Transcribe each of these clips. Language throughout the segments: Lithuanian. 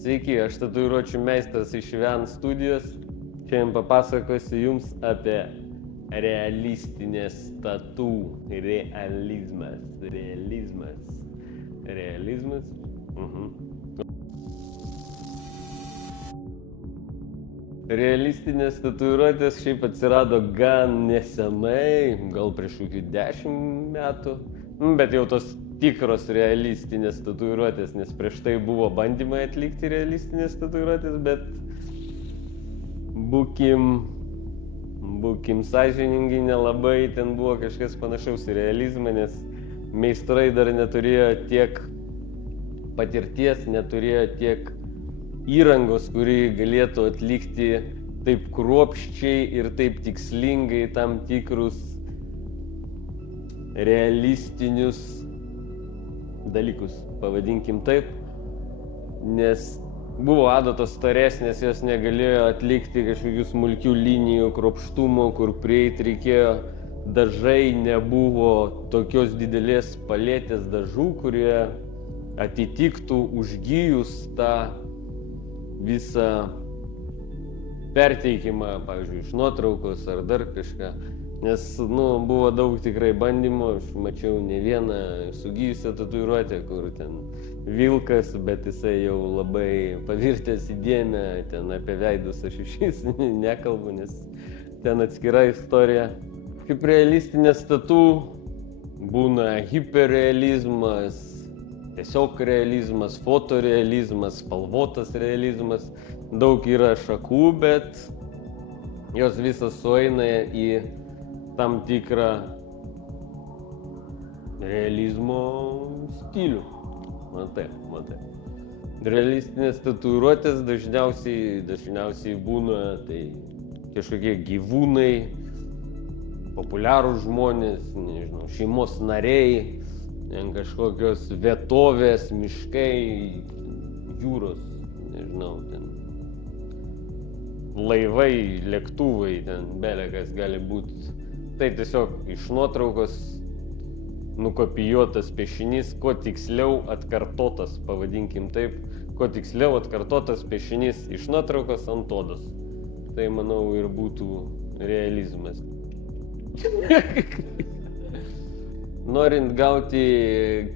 Sveiki, aš tatuiruočių meistras iš Vien studijos. Šiandien papasakosiu jums apie realistinės tatu. Realizmas. Realistinės tatuiruotės šiaip atsirado gan nesenai, gal prieš kokį 10 metų. Bet jau tos tikros realistinės tatuiruotės, nes prieš tai buvo bandymai atlikti realistinės tatuiruotės, bet būkim sąžiningi, nelabai ten buvo kažkas panašaus į realizmą, nes meistrai dar neturėjo tiek patirties, neturėjo tiek įrangos, kuri galėtų atlikti taip kruopščiai ir taip tikslingai tam tikrus realistinius dalykus, pavadinkim taip, nes buvo adatos storesnės, jos negalėjo atlikti kažkokių smulkių linijų kruopštumo, kur prieiti reikėjo, dažai nebuvo tokios didelės paletės dažų, kurie atitiktų užgijus tą visą perteikimą, pavyzdžiui, iš nuotraukos ar dar kažką. Nes, buvo daug tikrai bandymų, aš mačiau ne vieną sugijusią tatuiruotę, kur ten vilkas, bet jisai jau labai pavirtęs į dėmę, ten apie veidus aš išvis nekalbu, nes ten atskira istorija. Kaip realistinės tatu būna hiperrealizmas, tiesiog realizmas, fotorealizmas, spalvotas realizmas, daug yra šakų, bet jos visas sueina į tam tikrą realizmo stilių. Matai. Realistinės tatuiruotės dažniausiai būna tai kažkokie gyvūnai, populiarūs žmonės, nežinau, šeimos nariai, kažkokios vietovės, miškai, jūros, nežinau, ten laivai, lėktuvai, ten belekas gali būti. Tai tiesiog iš nuotraukos nukopijuotas piešinys, kuo tiksliau atkartotas, pavadinkim taip, kuo tiksliau atkartotas piešinys iš nuotraukos ant odos. Tai, manau, ir būtų realizmas. Norint gauti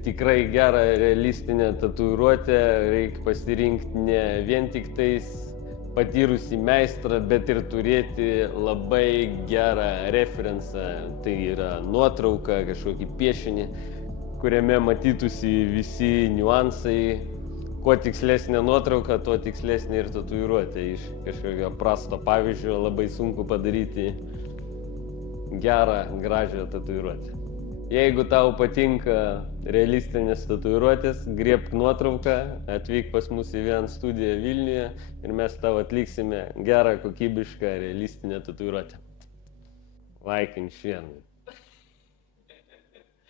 tikrai gerą realistinę tatuiruotę, reikia pasirinkti ne vien tik tais patyrusį meistrą, bet ir turėti labai gerą referencą. Tai yra nuotrauka, kažkokį piešinį, kuriame matytųsi visi niuansai. Kuo tikslesnė nuotrauka, tuo tikslesnė ir tatuiruotė. Iš kažkokio prasto pavyzdžio labai sunku padaryti gerą, gražią tatuiruotę. Jeigu tau patinka realistinės tatuiruotės, griebk nuotrauką, atvyk pas mus į Vien studiją Vilniuje ir mes tau atliksime gerą, kokybišką realistinę tatuiruotę. Laikink šiandien.